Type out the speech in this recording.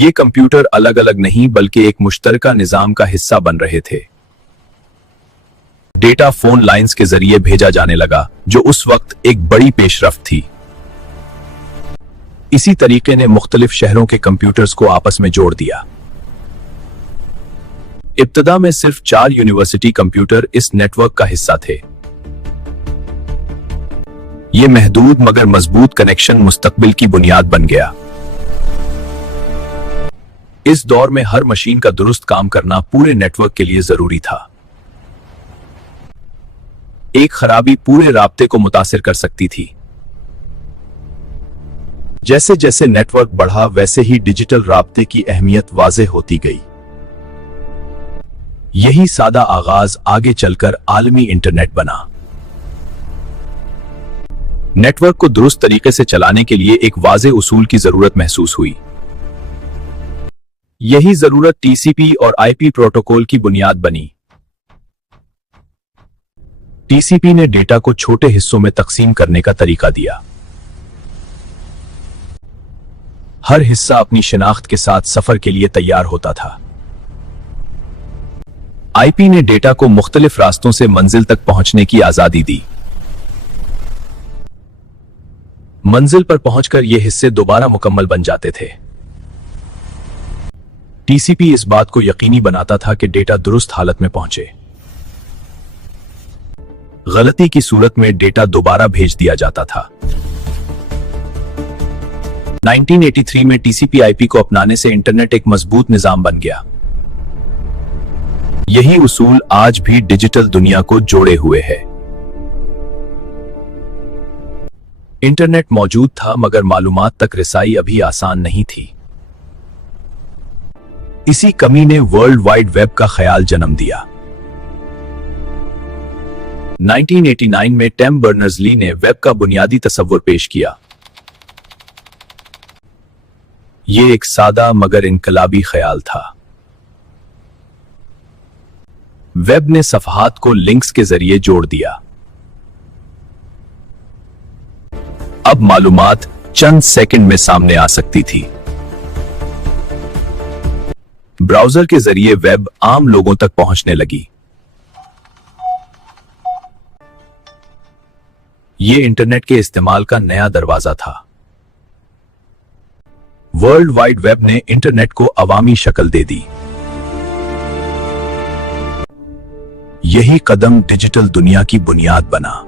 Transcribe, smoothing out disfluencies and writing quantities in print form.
ये कंप्यूटर अलग अलग नहीं बल्कि एक मुश्तरका निजाम का हिस्सा बन रहे थे। डेटा फोन लाइंस के जरिए भेजा जाने लगा, जो उस वक्त एक बड़ी पेशरफ्त थी। इसी तरीके ने मुख्तलिफ शहरों के कंप्यूटर्स को आपस में जोड़ दिया। इब्तदा में सिर्फ 4 यूनिवर्सिटी कंप्यूटर इस नेटवर्क का हिस्सा थे। यह महदूद मगर मजबूत कनेक्शन मुस्तकबिल की बुनियाद बन गया। इस दौर में हर मशीन का दुरुस्त काम करना पूरे नेटवर्क के लिए जरूरी था। एक खराबी पूरे राब्ते को मुतासिर कर सकती थी। जैसे जैसे नेटवर्क बढ़ा, वैसे ही डिजिटल राब्ते की अहमियत वाज़ेह होती गई। यही सादा आगाज आगे चलकर आलमी इंटरनेट बना। नेटवर्क को दुरुस्त तरीके से चलाने के लिए एक वाज़ेह उसूल की जरूरत महसूस हुई। यही जरूरत टीसीपी और आईपी प्रोटोकॉल की बुनियाद बनी। टीसीपी ने डेटा को छोटे हिस्सों में तकसीम करने का तरीका दिया। हर हिस्सा अपनी शिनाख्त के साथ सफर के लिए तैयार होता था। आईपी ने डेटा को मुख्तलिफ रास्तों से मंजिल तक पहुंचने की आजादी दी। मंजिल पर पहुंचकर ये हिस्से दोबारा मुकम्मल बन जाते थे। टीसीपी इस बात को यकीनी बनाता था कि डेटा दुरुस्त हालत में पहुंचे। गलती की सूरत में डेटा दोबारा भेज दिया जाता था। 1983 में टीसीपी आईपी को अपनाने से इंटरनेट एक मजबूत निजाम बन गया। यही उसूल आज भी डिजिटल दुनिया को जोड़े हुए है। इंटरनेट मौजूद था मगर मालूमात तक रसाई अभी आसान नहीं थी। इसी कमी ने वर्ल्ड वाइड वेब का ख्याल जन्म दिया। 1989 में टिम बर्नर्स-ली ने वेब का बुनियादी तस्वुर पेश किया। यह एक सादा मगर इनकलाबी ख्याल था। वेब ने सफहात को लिंक्स के जरिए जोड़ दिया। अब मालूमात चंद सेकंड में सामने आ सकती थी। ब्राउज़र के जरिए वेब आम लोगों तक पहुंचने लगी। यह इंटरनेट के इस्तेमाल का नया दरवाजा था। वर्ल्ड वाइड वेब ने इंटरनेट को अवामी शक्ल दे दी। यही कदम डिजिटल दुनिया की बुनियाद बना।